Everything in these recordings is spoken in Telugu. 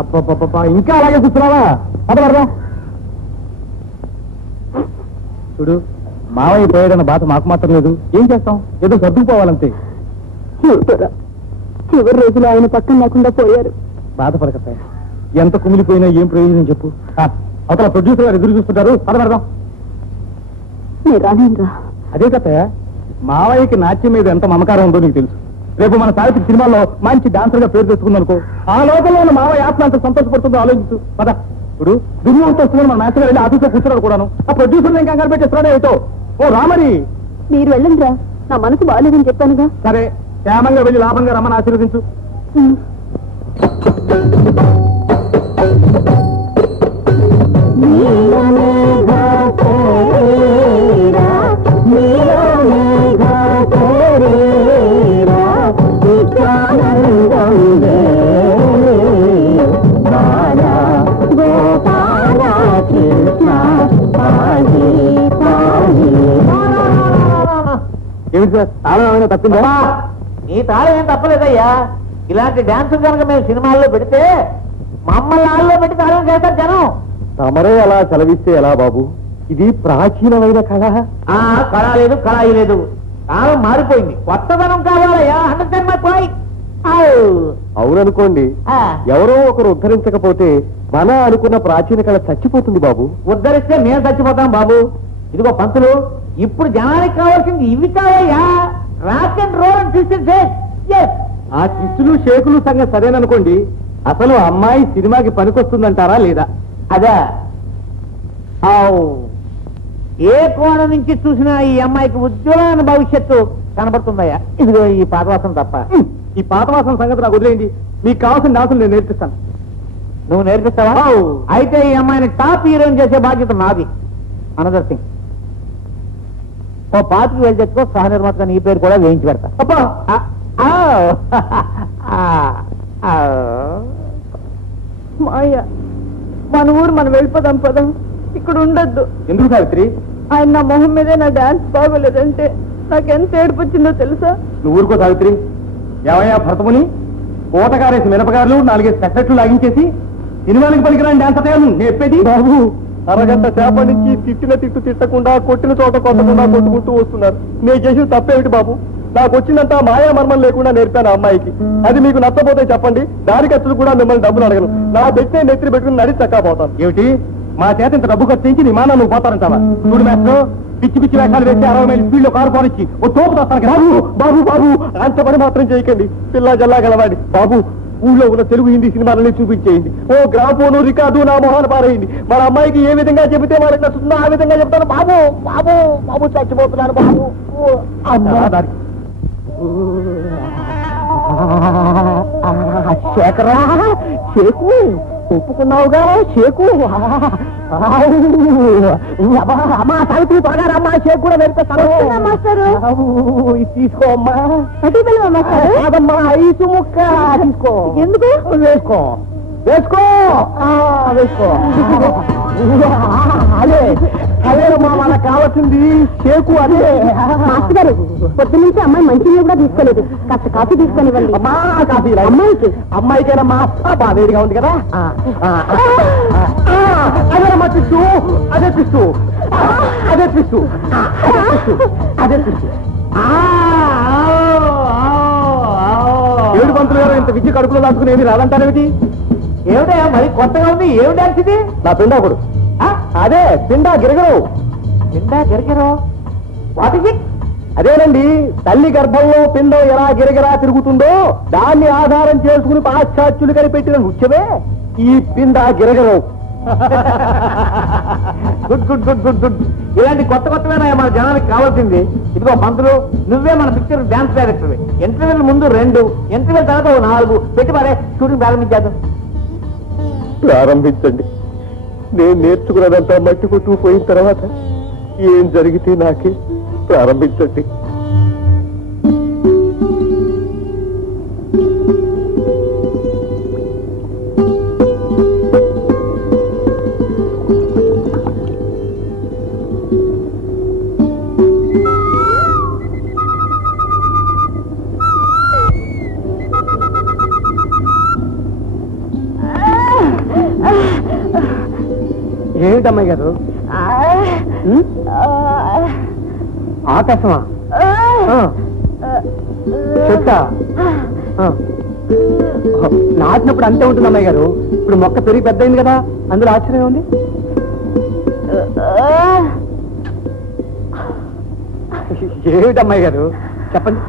అప్ప ఇంకా అలాగే కూర్చున్నావా? పడదా చూడు, మావయ్య పోయాడన్న బాధ మాకు మాత్రం లేదు. ఏం చేస్తాం, ఏదో సర్దుకుపోవాలంతే. చివరి రోజులు ఆయన పక్కన లేకుండా పోయారు. బాధపడకతాయి, ఎంత కుమిలిపోయినా ఏం ప్రయోజనం చెప్పు. అవతల ప్రొడ్యూసర్ గారు ఎదురు చూస్తుంటారు. పడబెడదాం. అదే కథ, మావయ్యకి నాట్యం మీద ఎంత మమకారం ఉందో నీకు తెలుసు. రేపు మన సాహిత్య సినిమాల్లో మంచి డాన్సర్ గా పేరు తెచ్చుకుందనుకో, ఆ లోపల ఉన్న మావయ్య ఆత్మ అంత సంతోషపడుతుందో ఆలోచించు. పద. ఇప్పుడు దుర్మూర్తి వస్తుందని మన మాస్టర్ వెళ్ళి ఆఫీస్లో కూర్చున్నాడు కూడాను. ఆ ప్రొడ్యూసర్ నేను కంగారు పెట్టేస్తున్నాడే ఏటో. ఓ రామరి, మీరు వెళ్ళండి రా, నా మనసు బాగాలేదని చెప్పానుగా. సరే, క్షేమంగా వెళ్ళి లాభంగా రమ్మని ఆశీర్వదించు. ఏమిటి సార్, తాళం ఏమైనా తప్పిందా? నీ తాళం ఏం తప్పలేదయ్యా. ఇలాంటి డాన్స్ కనుక మేము సినిమాల్లో పెడితే మమ్మల్ని ఆల్లో పెట్టి తాళం చేస్తారు జనం. తమరే అలా చలవిస్తే ఎలా బాబు? ఇది ప్రాచీనమైన కళ. కళ లేదు, కళాయి లేదు. కాలం మారిపోయింది, కొత్తదనం కావాలయ్యా. 100 అవుననుకోండి, ఎవరో ఒకరు ఉద్ధరించకపోతే మన అనుకున్న ప్రాచీన కళ చచ్చిపోతుంది బాబు. ఉద్ధరిస్తే మేము చచ్చిపోతాం బాబు. ఇదిగో పంతులు, ఇప్పుడు జనానికి కావాల్సింది ఇవి కావయ్యా, rock and roll and twist and shake. ఆ ట్విస్టులు షేకులు సంగతి సరేననుకోండి, అసలు అమ్మాయి సినిమాకి పనికొస్తుందంటారా లేదా? అదా, ఏ కోణం నుంచి చూసినా ఈ అమ్మాయికి ఉజ్వలమైన భవిష్యత్తు కనబడుతుందయ్యా. ఇదిగో ఈ పాతవాసన తప్ప. ఈ పాతవాసన సంగతి నాకు వదిలేయండి. మీకు కావాల్సిన డాన్సులు నేను నేర్పిస్తాను. నువ్వు నేర్పిస్తావా? అయితే ఈ అమ్మాయిని టాప్ హీరోయిన్ చేసే బాధ్యత నాది. అనదర్ థింగ్, ఓ పాతికి వెళ్ళి తెచ్చుకో, సహ నిర్మాతగా నీ పేరు కూడా వేయించి పెడతా. మాయ, మన ఊరు మనం వెళ్ళిపోదాం పదం. ఇక్కడ ఉండొద్దు. ఎందుకు సావిత్రి? ఆయన నా మొహం మీదే నా డాన్స్ బాగోలేదంటే నాకెంత ఏడుపు వచ్చిందో తెలుసా? నువ్వు ఊరుకో సావిత్రి. ఏమయ్యా భరతముని, కోటగారేసి మినపగారులు 4 సెక్రెట్లు లాగించేసి సినిమానికి పనికిరాని డాన్స్ అయ్యాను నేర్పేది బాబు. అరగంట చేప నుంచి తిట్టిన తిట్టు తిట్టకుండా, కొట్టిన చోట కొట్టకుండా కొట్టుకుంటూ వస్తున్నారు. నేను చేసిన తప్పేమిటి బాబు? నాకు వచ్చిందంతా మాయా మర్మం లేకుండా నేర్పాను ఆ అమ్మాయికి. అది మీకు నచ్చపోతే చెప్పండి, దాని ఖర్చులు కూడా మిమ్మల్ని డబ్బులు అడగను. నా పెట్టే నెత్తిని పెట్టుకుని నడి చక్కా పోతాను. ఏమిటి, మా చేత ఇంత డబ్బు ఖర్చించి నీ మాన నువ్వు పోతానంటావా? చూడు మాస్టర్, పిచ్చి పిచ్చి వేషాలు వేసి 60 మైల్ స్పీడ్ లో కారు పోనిచ్చి ఓ తోపు వస్తాను. బాబు బాబు బాబు, అంత పని మాత్రం చేయకండి. పిల్ల జల్లా గలవాడి బాబు. ఊళ్ళో ఉన్న తెలుగు హిందీ సినిమాలని చూపించేయండి. ఓ గ్రాఫోను రికార్డు నా మొహాన్ని పారేయండి. మన అమ్మాయికి ఏ విధంగా చెబితే వాళ్ళకి నచ్చుతుందో ఆ విధంగా చెప్తాను. బాబు బాబు బాబు, చచ్చిపోతున్నాను బాబు. శేఖరా, షేకు ఒప్పుకున్నావుగా షేకు. అమ్మా సావిత్రి, త్వరగా రమ్మా, షేక్ కూడా నేర్పిస్తాను. తీసుకో అమ్మా. కాదమ్మా, ఐసు ముక్క తీసుకో. ఎందుకు? వేసుకో వేసుకో వేసుకో. అదే అదేమ్మా మనకు కావాల్సింది, షేకు. అదే మాస్టర్ గారు, పొద్దు నుంచి అమ్మాయి మంచిగా కూడా తీసుకోలేదు. కాస్త కాఫీ తీసుకొనివ్వండి. అమ్మా కాఫీ అమ్మాయికి. అమ్మాయికేనమ్మా, బాగా ఉంది కదా. అదేమ్మా పిస్సు, అదే పిస్సు, అదే పిస్సు, అదే పిస్సు. ఏడు పంతులు గారు, ఇంత విద్య కడుపులో దాచుకుని ఏమి రాదంటారేమిటి? ఏమిటా మరి కొత్తగా ఉంది? ఏమి డాన్స్ ఇది? నా పిండా ఒకడు. అదే పిండా గిరగరు. పిండా గిరగరు? What is it? అదేనండి, తల్లి గర్భంలో పిండం ఎలా గిరగిరా తిరుగుతుందో దాన్ని ఆధారం చేసుకుని పాశ్చాత్యులు కనిపెట్టిన నృత్యమే ఈ పిండా గిరగరు. Good good good good good. ఇలాంటి కొత్త కొత్తవేనా మన జనానికి కావాల్సింది. ఇదిగో పంతులు, నువ్వే మన పిక్చర్ డాన్స్ డైరెక్టర్. ఇంటర్వ్యూల ముందు 2, ఇంటర్వ్యూల తర్వాత 4 పెట్టి మరే షూటింగ్ ప్రారంభించేద్దాం. ప్రారంభించండి. నేను నేర్చుకున్నదంతా మట్టి కొట్టుకుపోయిన తర్వాత ఏం జరిగితే నాకే. ప్రారంభించండి. ఏమిటమ్మాయి గారు? ఆకాశమా? చెట్ట నాటినప్పుడు అంతే ఉంటుంది అమ్మాయి గారు. ఇప్పుడు మొక్క పెరిగి పెద్ద అయింది కదా, అందులో ఆశ్చర్యం ఉంది. ఏమిటమ్మాయి గారు? చెప్పండి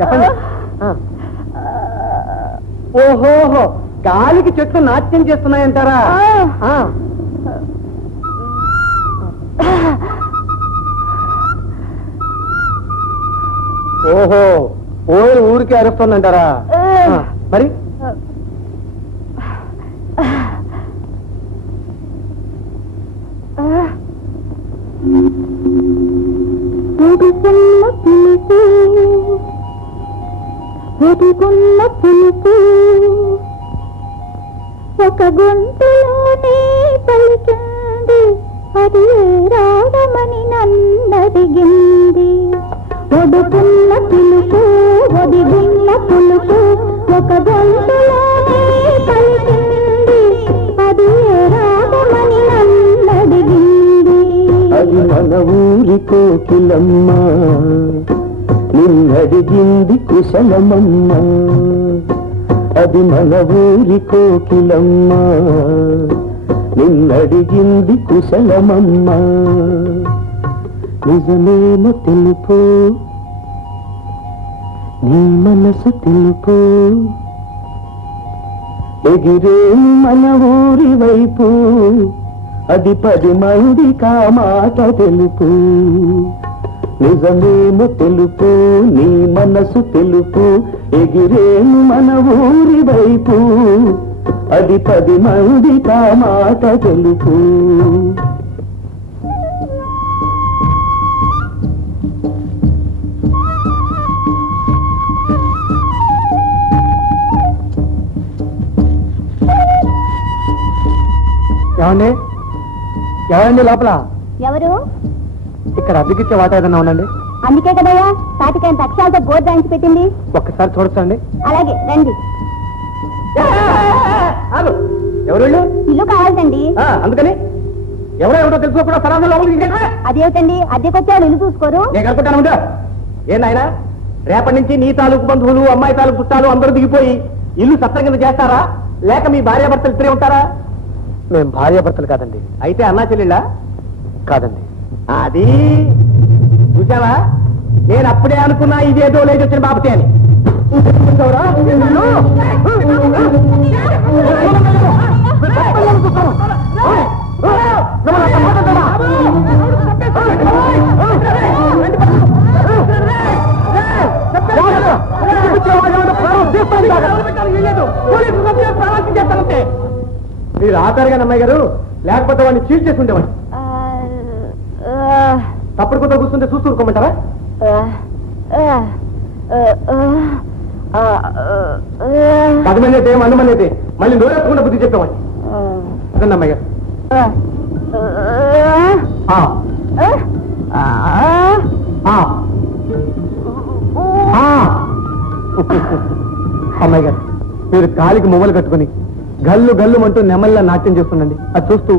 చెప్పండి. ఓహోహో, గాలికి చెట్లు నాట్యం చేస్తున్నాయంటారా? ఓహో, ఓయలు ఊరికి అరుస్తుందంటారా? మరి ఒక గొంతులోనే పలికింది, అది రాగమని నన్నడిగింది. ఒడుకున్న పిలుపు, ఒదిగున్న పులుపు, ఒక గొంతులోనే పలికింది, అది రాగమని నన్నడిగింది. అది మన ఊరి కోకిలమ్మ, నిన్నడిగింది కుశలమమ్మ. అది మన ఊరి కోకిలమ్మ, నిన్నడిగింది కుశలమమ్మ. నిజమేమో తెలుపు, నీ మనసు తెలుపు, ఎగిరేను మన ఊరి వైపు, అది 10 మంది కామాట తెలుపు. నిజమేమో తెలుపు, నీ మనసు తెలుపు, ఎగిరేను మన ఊరి వైపు, అది 10 మంది కామాట తెలుపు. ఏమండి ఎవరండి లోపల? ఎవరు? ఇక్కడ అద్దెకిచ్చే వాట ఏదన్నా ఉందండి? అందుకే కదయ్యా తాటికాయని అక్షరాలతో బోర్డు రాయించి పెట్టింది. ఒక్కసారి చూడొచ్చండి. అలాగే రండి. ఎవరు? ఇల్లు కావాలండి. అందుకని ఎవరో తెలుసుకోకుండా సరాసరి లోపలికి. అదేమిటండి, అద్దెకొచ్చాడు ఇల్లు చూసుకోరు? నేను కనుక్కుంటాను. ఏనాయనా, రేపటి నుంచి నీ తాలూకు బంధువులు, అమ్మాయి తాలూకు చుట్టాలు అందరూ దిగిపోయి ఇల్లు సత్రం కింద చేస్తారా, లేక మీ భార్యాభర్తలు ఇద్దరే ఉంటారా? మేము భార్యాభర్తలు కాదండి. అయితే అన్నా చెల్లెళ్ళా? కాదండి. అది చూసావా, నేను అప్పుడే అనుకున్నా ఇదేదో లేచి వచ్చిన బాబతే అని. మీరు ఆపారుగా అమ్మాయి గారు, లేకపోతే వాడిని చీట్ చేసి ఉండేవాడిని. తప్పుడు కొత్త కూర్చుంటే చూస్తూ ఊరుకోమంటారా? పదమని అయితే మందమని అయితే మళ్ళీ నోరెత్తకుండా బుద్ధి చెప్పేవాడిని. అదండి అమ్మాయి గారు. అమ్మాయి గారు, మీరు కాలికి మువ్వలు కట్టుకుని గల్లు గల్లు అంటూ నెమల్లా నాట్యం చేస్తుండండి. అది చూస్తూ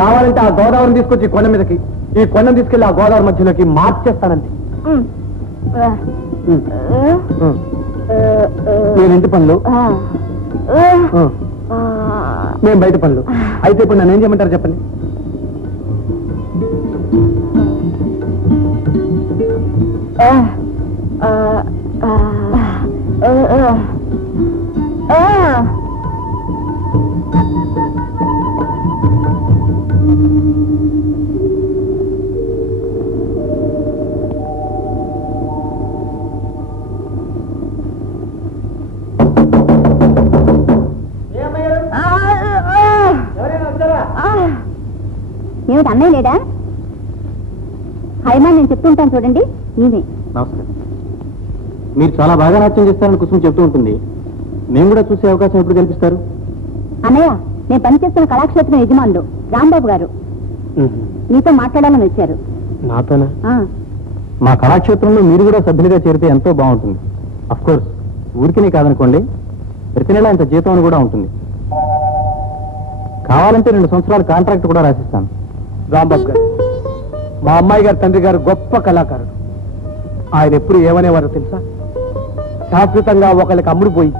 కావాలంటే ఆ గోదావరిని తీసుకొచ్చి కొండ మీదకి, ఈ కొండను తీసుకెళ్లి ఆ గోదావరి మధ్యలోకి మార్చేస్తానండి. నేను ఇంటి పనులు, మేము బయట పనులు. అయితే ఇప్పుడు నన్ను ఏం చేయమంటారు చెప్పండి? ఏమిటి అన్నయ్య లేడా? హైమా నేను చెప్తుంటాను చూడండి. ఈమె. నమస్కారం. మీరు చాలా బాగా నాట్యం చేస్తారని కుసుమ చెప్తూ ఉంటుంది. మేము కూడా చూసే అవకాశం ఎప్పుడు కల్పిస్తారు? అన్నయ్య, నేను పనిచేస్తున్న కళాక్షేత్రం యజమానులు రాంబాబు గారు నీతో మాట్లాడాలని వచ్చారు. నాతోనా? మా కళాక్షేత్రంలో మీరు కూడా సభ్యులుగా చేరితే ఎంతో బాగుంటుంది. అఫ్ కోర్స్ ఊరికినే కాదనుకోండి, ప్రతి నెల ఇంత జీతం అని కూడా ఉంటుంది. కావాలంటే 2 సంవత్సరాల కాంట్రాక్ట్ కూడా రాసిస్తాను. రాంబాబు గారు, మా అమ్మాయి గారి తండ్రి గారు గొప్ప కళాకారుడు. ఆయన ఎప్పుడు ఏమనేవారో తెలుసా? శాశ్వతంగా ఒకళ్ళకి అమ్ముడుపోయి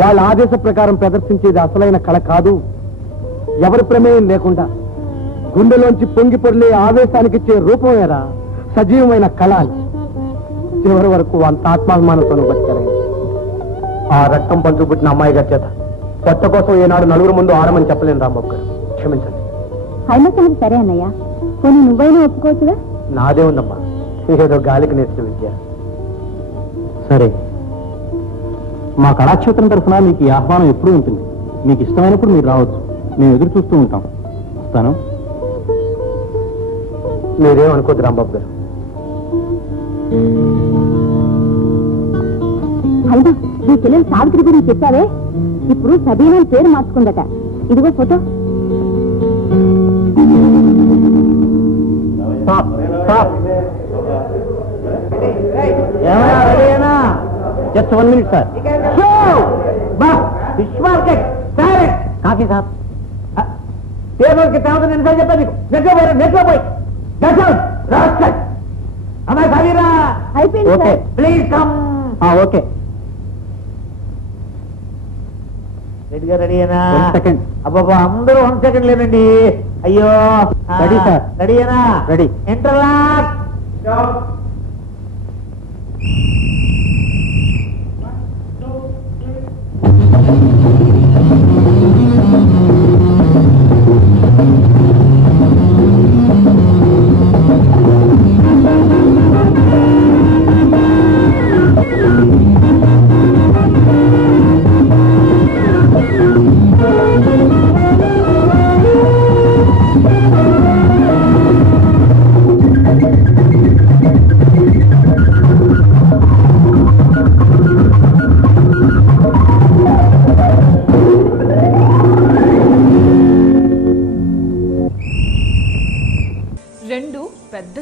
వాళ్ళ ఆదేశ ప్రకారం ప్రదర్శించేది అసలైన కళ కాదు, ఎవరి ప్రమేయం లేకుండా గుండెలోంచి పొంగి పొర్లే ఆవేశానికిచ్చే రూపమేరా సజీవమైన కళ అని. చివరి వరకు అంత ఆత్మాభిమానంతో బతికారైంది. ఆ రక్తం పంచు పుట్టిన అమ్మాయి గారి చేత కొత్త కోసం ఈనాడు నలుగురు ముందు ఆడమని చెప్పలేను రాంబాబు గారు, క్షమించండి. హైమసనది సరే అన్నయ్య, కొన్ని నువ్వైనా ఒప్పుకోవచ్చుగా. నాదే ఉందమ్మా, ఏదో గాలికి నేర్చిన విద్య. సరే, మా కళాక్షేత్రం తరఫున మీకు ఈ ఆహ్వానం ఎప్పుడూ ఉంటుంది. మీకు ఇష్టమైనప్పుడు మీరు రావచ్చు, మేము ఎదురు చూస్తూ ఉంటాం. వస్తాను. మీరేం అనుకోద్దు రాంబాబు గారు. హైమా, నీ చెల్లెలు సావిత్రి గురించి చెప్పావే, ఇప్పుడు సబీనా పేరు మార్చుకుందట. ఇదిగో photo. Just 1 minute sir. Fish market coffee sir. పేదోళ్ళకి తేవద్దని ఎన్నిసార్లు చెప్పాను నీకు? నెట్లో పోయి అమ్మాయి సవీరా, అయిపోయింది okay sir. Please come. Okay. రెడీగా రెడీనా? 1 second. అబ్బాబా, అందరూ 1 second లేనండి. అయ్యో, రెడీ సార్. రెడీనా? రెడీ. ఇంటర్లాక్.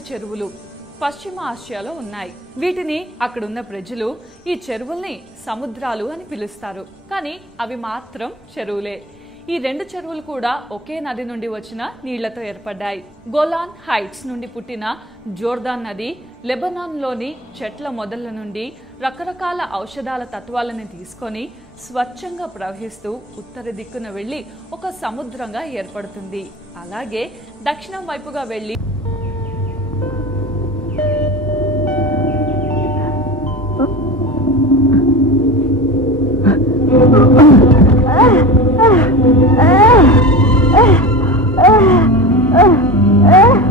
చెరువులు పశ్చిమ ఆసియాలో ఉన్నాయి. వీటిని అక్కడున్న ప్రజలు ఈ చెరువుల్ని సముద్రాలు అని పిలుస్తారు. కానీ అవి మాత్రం చెరువులే. ఈ 2 చెరువులు కూడా ఒకే నది నుండి వచ్చిన నీళ్లతో ఏర్పడ్డాయి. గోలాన్ హైట్స్ నుండి పుట్టిన జోర్దాన్ నది లెబనాన్లోని చెట్ల మొదళ్ల నుండి రకరకాల ఔషధాల తత్వాలను తీసుకొని స్వచ్ఛంగా ప్రవహిస్తూ ఉత్తర దిక్కున వెళ్లి ఒక సముద్రంగా ఏర్పడుతుంది. అలాగే దక్షిణం వైపుగా వెళ్లి